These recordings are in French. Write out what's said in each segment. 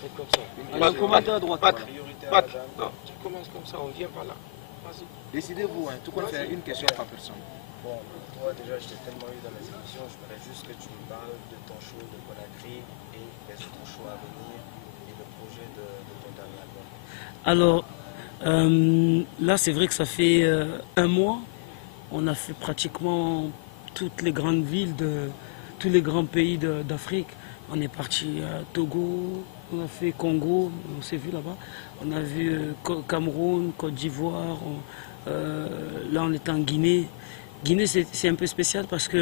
Faites comme ça. Alors, commentaire à droite. Voilà. Non, tu commences comme ça, on vient par là. Vas-y. Décidez-vous, hein. Tout compte faire une question par personne. Bon, toi déjà, je t'ai tellement eu dans mes émissions, je voudrais juste que tu me parles de ton show de Conakry et les autres shows à venir et le projet de ton dernier album. Alors, là, c'est vrai que ça fait un mois. On a fait pratiquement toutes les grandes villes de tous les grands pays d'Afrique. On est parti à Togo, on a fait Congo, on s'est vu là-bas. On a vu Cameroun, Côte d'Ivoire. Là, on est en Guinée. Guinée, c'est un peu spécial parce que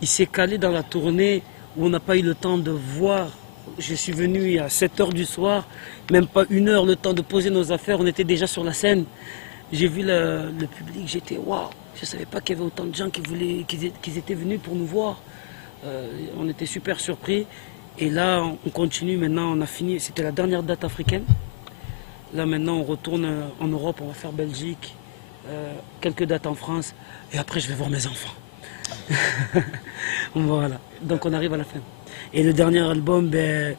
il s'est calé dans la tournée où on n'a pas eu le temps de voir. Je suis venu à 7 h du soir, même pas 1 heure, le temps de poser nos affaires, on était déjà sur la scène. J'ai vu le public, j'étais waouh, je ne savais pas qu'il y avait autant de gens qui étaient venus pour nous voir. On était super surpris. Et là, on continue maintenant, on a fini, c'était la dernière date africaine. Là maintenant, on retourne en Europe, on va faire Belgique, quelques dates en France, et après je vais voir mes enfants. Voilà, donc on arrive à la fin. Et le dernier album, ben,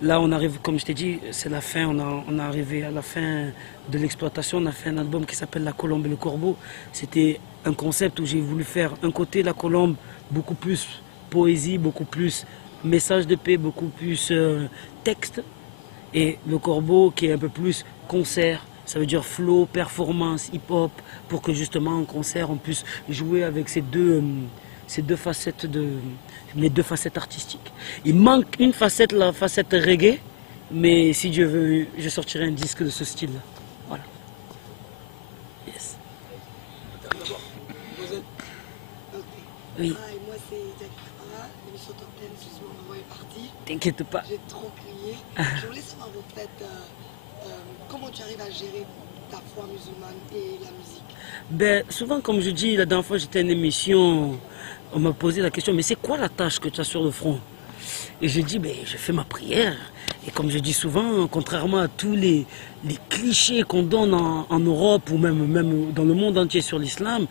là on arrive, comme je t'ai dit, c'est la fin, on est arrivé à la fin de l'exploitation. On a fait un album qui s'appelle La Colombe et le Corbeau. C'était un concept où j'ai voulu faire un côté La Colombe, beaucoup plus poésie, beaucoup plus message de paix, beaucoup plus texte. Et le Corbeau qui est un peu plus concert, ça veut dire flow, performance, hip-hop, pour que justement en concert on puisse jouer avec ces deux facettes mes deux facettes artistiques. Il manque une facette, la facette reggae, mais si Dieu veut, je sortirai un disque de ce style-là. Voilà. Yes. Oui. Moi c'est Jackie Camara, l'émission Top 10, justement, maman est partie. T'inquiète pas. J'ai trop crié. Je voulais savoir en fait comment tu arrives à gérer ta foi musulmane et la musique. Ben, souvent, comme je dis, la dernière fois j'étais à une émission, on m'a posé la question, mais c'est quoi la tâche que tu as sur le front? Et je dis, ben, je fais ma prière. Et comme je dis souvent, contrairement à tous les clichés qu'on donne en Europe ou même dans le monde entier sur l'islam,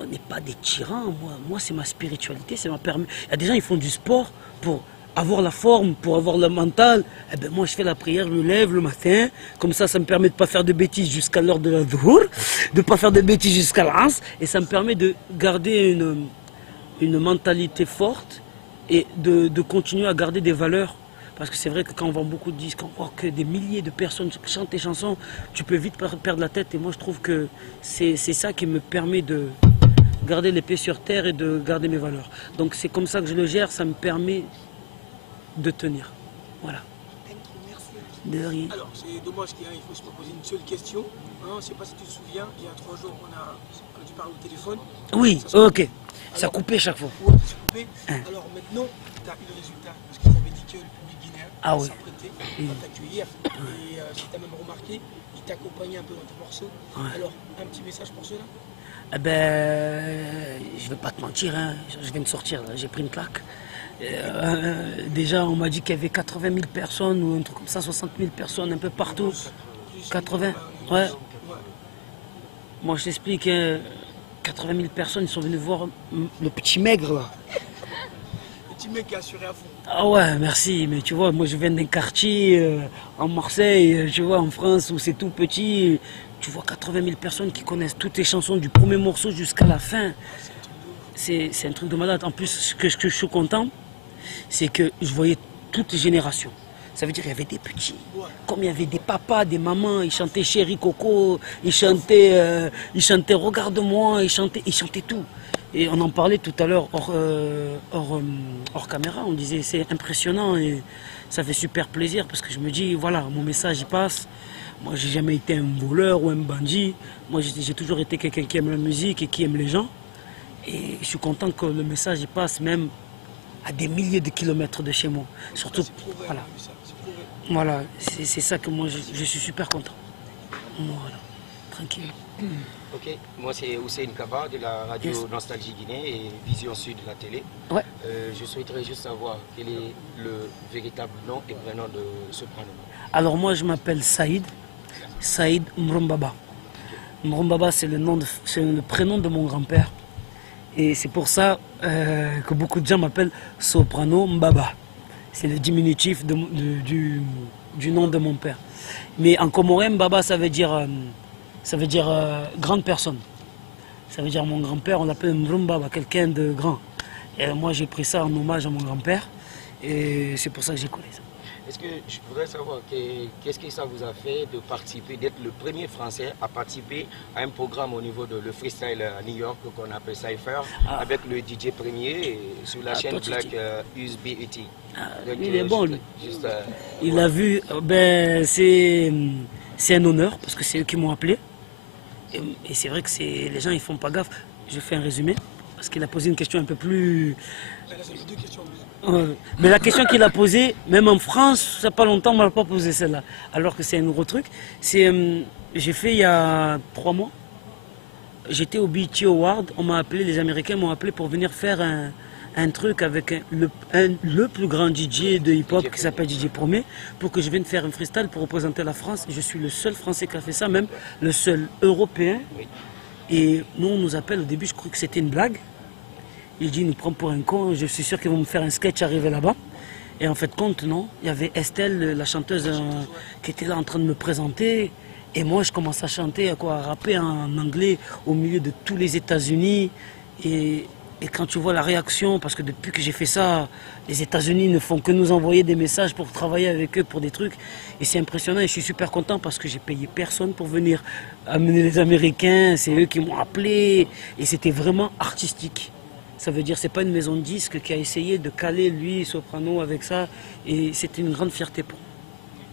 on n'est pas des tyrans. Moi c'est ma spiritualité, ça m'a permis. Il y a des gens qui font du sport pour avoir la forme, pour avoir le mental. Eh ben moi je fais la prière, je me lève le matin, comme ça me permet de ne pas faire de bêtises jusqu'à l'heure de la dhuhr, de ne pas faire de bêtises jusqu'à l'as, et ça me permet de garder une mentalité forte et de continuer à garder des valeurs. Parce que c'est vrai que quand on vend beaucoup de disques, on voit que des milliers de personnes chantent tes chansons, tu peux vite perdre la tête. Et moi je trouve que c'est ça qui me permet de garder les pieds sur terre et de garder mes valeurs. Donc c'est comme ça que je le gère, ça me permet de tenir. Voilà. De rien. Alors, c'est dommage qu'il faut se proposer une seule question. Je ne sais pas si tu te souviens, il y a 3 jours, quand tu parles au téléphone. Oui, ok. Ça coupait chaque fois. Oui, ça coupait. Alors maintenant, tu as eu le résultat. Parce qu'ils avaient dit que le public guinéen s'apprêtait à t'accueillir. Et si tu as même remarqué, ils t'accompagnaient un peu dans tes morceaux. Ouais. Alors, un petit message pour ceux-là? Eh ben, je vais pas te mentir, hein. Je viens de sortir, j'ai pris une claque. Déjà, on m'a dit qu'il y avait 80 000 personnes ou un truc comme ça, 60 000 personnes un peu partout. 80, ouais. Moi, je t'explique, hein, 80 000 personnes, ils sont venus voir le petit maigre là. Le petit mec qui est assuré à fond. Ah ouais, merci, mais tu vois, moi je viens d'un quartier en Marseille, tu vois, en France où c'est tout petit. Tu vois 80 000 personnes qui connaissent toutes les chansons du premier morceau jusqu'à la fin. C'est un truc de malade. En plus, ce que je suis content, c'est que je voyais toutes les générations. Ça veut dire qu'il y avait des petits, comme il y avait des papas, des mamans, ils chantaient Chéri Coco, ils chantaient Regarde-moi, ils chantaient tout. Et on en parlait tout à l'heure hors caméra, on disait c'est impressionnant et ça fait super plaisir parce que je me dis, voilà, mon message il passe. Moi, j'ai jamais été un voleur ou un bandit. Moi, j'ai toujours été quelqu'un qui aime la musique et qui aime les gens. Et je suis content que le message il passe même à des milliers de kilomètres de chez moi. Surtout, voilà. Voilà, c'est ça que moi, je suis super content. Voilà, tranquille. Ok, moi c'est Hussein Kaba de la radio Nostalgie Guinée et Vision Sud de la télé. Ouais. Je souhaiterais juste savoir quel est le véritable nom et prénom de Soprano. Alors moi je m'appelle Saïd Mrombaba. Mrombaba c'est le prénom de mon grand-père. Et c'est pour ça que beaucoup de gens m'appellent Soprano Mbaba. C'est le diminutif du nom de mon père. Mais en comorien, Baba, ça veut dire grande personne. Ça veut dire mon grand-père, on l'appelle Mbrumbaba, quelqu'un de grand. Et moi, j'ai pris ça en hommage à mon grand-père. Et c'est pour ça que j'ai collé ça. Est-ce que je voudrais savoir qu'est-ce que ça vous a fait de participer, d'être le premier Français à participer à un programme au niveau de le freestyle à New York qu'on appelle Cypher, avec le DJ Premier sur la chaîne Black USBET. Il est bon, lui. Il a vu, ben, c'est un honneur parce que c'est eux qui m'ont appelé. Et c'est vrai que les gens ils font pas gaffe. Je fais un résumé parce qu'il a posé une question un peu plus. Mais la question qu'il a posée, même en France, ça n'a pas longtemps, on ne m'a pas posé celle-là. Alors que c'est un gros truc. J'ai fait il y a 3 mois. J'étais au BET Award. On m'a appelé, les Américains m'ont appelé pour venir faire un truc avec le plus grand DJ de hip-hop qui s'appelle DJ Premier, pour que je vienne faire un freestyle pour représenter la France. Je suis le seul Français qui a fait ça, même le seul Européen. Et nous, on nous appelle, au début, je crois que c'était une blague. Il dit, il nous prend pour un con, je suis sûr qu'ils vont me faire un sketch arrivé là-bas. Et en fait, compte, non. Il y avait Estelle, la chanteuse, qui était là en train de me présenter. Et moi, je commence à chanter, à rapper en anglais au milieu de tous les États-Unis. Et quand tu vois la réaction, parce que depuis que j'ai fait ça, les États-Unis ne font que nous envoyer des messages pour travailler avec eux pour des trucs. Et c'est impressionnant et je suis super content parce que j'ai payé personne pour venir amener les Américains. C'est eux qui m'ont appelé et c'était vraiment artistique. Ça veut dire que ce n'est pas une maison de disques qui a essayé de caler lui, Soprano, avec ça. Et c'était une grande fierté pour moi.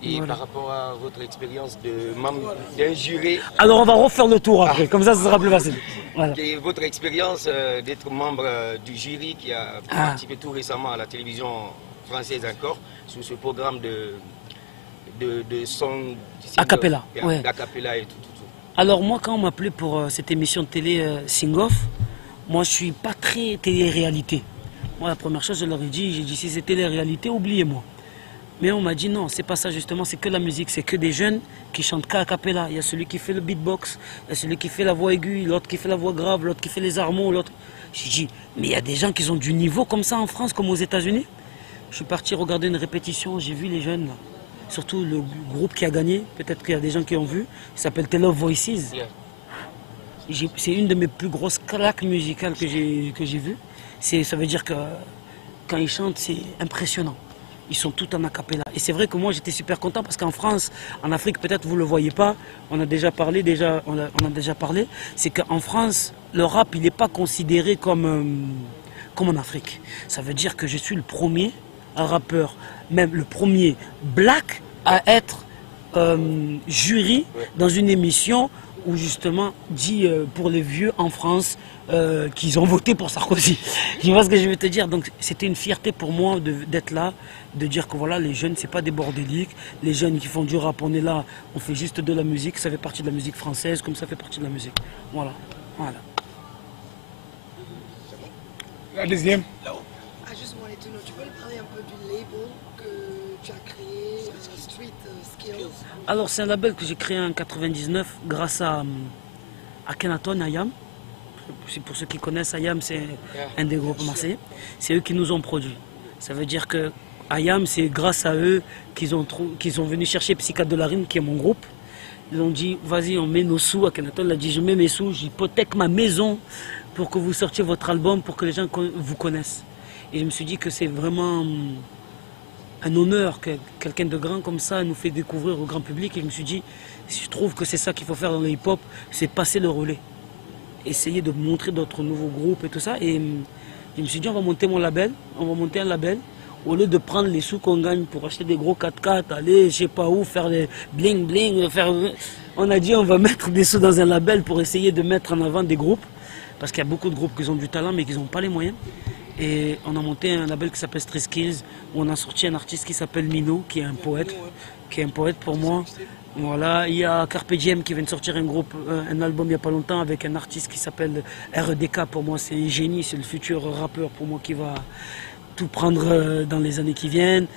Et voilà. Par rapport à votre expérience de membre d'un jury... Alors on va refaire le tour après, comme ça sera plus facile. Voilà. Et votre expérience d'être membre du jury qui a participé tout récemment à la télévision française encore, sur ce programme de son... A cappella, ouais. A cappella et tout. Alors moi quand on m'appelait pour cette émission de télé Sing-Off, moi je suis pas très télé-réalité. Moi la première chose je leur ai dit, j'ai dit si c'est télé-réalité, oubliez-moi. Mais on m'a dit non, c'est pas ça justement, c'est que la musique, c'est que des jeunes qui chantent qu'à cappella. Il y a celui qui fait le beatbox, il y a celui qui fait la voix aiguë, l'autre qui fait la voix grave, l'autre qui fait les harmons, l'autre... J'ai dit, mais il y a des gens qui ont du niveau comme ça en France, comme aux États-Unis. Je suis parti regarder une répétition, j'ai vu les jeunes là. Surtout le groupe qui a gagné, peut-être qu'il y a des gens qui ont vu, il s'appelle Taylor Voices. C'est une de mes plus grosses claques musicales que j'ai vues. Ça veut dire que quand ils chantent, c'est impressionnant. Ils sont tous en a cappella. Et c'est vrai que moi j'étais super content parce qu'en France, en Afrique peut-être vous ne le voyez pas, on a déjà parlé, c'est qu'en France, le rap il n'est pas considéré comme en Afrique. Ça veut dire que je suis le premier rappeur, même le premier black à être jury dans une émission où justement dit pour les vieux en France qu'ils ont voté pour Sarkozy. Tu vois ce que je veux te dire? Donc c'était une fierté pour moi d'être là, de dire que voilà, les jeunes c'est pas des bordéliques, les jeunes qui font du rap, on est là, on fait juste de la musique, ça fait partie de la musique française comme ça fait partie de la musique. Voilà. La deuxième. I just wanted to know, tu peux nous parler un peu du label que tu as créé, Street Skills? Alors c'est un label que j'ai créé en 99 grâce à Kenaton, Ayam. Pour ceux qui connaissent, Ayam c'est un des groupes marseillais. C'est eux qui nous ont produits. Ça veut dire que Ayam, c'est grâce à eux qu'ils sont venus chercher Psychiatre de la Rime, qui est mon groupe. Ils ont dit, vas-y, on met nos sous. Akhenaton a dit, je mets mes sous, j'hypothèque ma maison pour que vous sortiez votre album, pour que les gens vous connaissent. Et je me suis dit que c'est vraiment un honneur que quelqu'un de grand comme ça nous fait découvrir au grand public. Et je me suis dit, je trouve que c'est ça qu'il faut faire dans le hip-hop, c'est passer le relais. Essayer de montrer d'autres nouveaux groupes et tout ça. Et je me suis dit, on va monter mon label, on va monter un label. Au lieu de prendre les sous qu'on gagne pour acheter des gros 4x4, aller je sais pas où, faire des bling-bling, on a dit on va mettre des sous dans un label pour essayer de mettre en avant des groupes. Parce qu'il y a beaucoup de groupes qui ont du talent mais qui n'ont pas les moyens. Et on a monté un label qui s'appelle Street Skills, où on a sorti un artiste qui s'appelle Mino, qui est un poète pour moi. Voilà, il y a Carpe Diem qui vient de sortir un album il n'y a pas longtemps avec un artiste qui s'appelle RDK. Pour moi c'est un génie, c'est le futur rappeur pour moi qui va tout prendre dans les années qui viennent.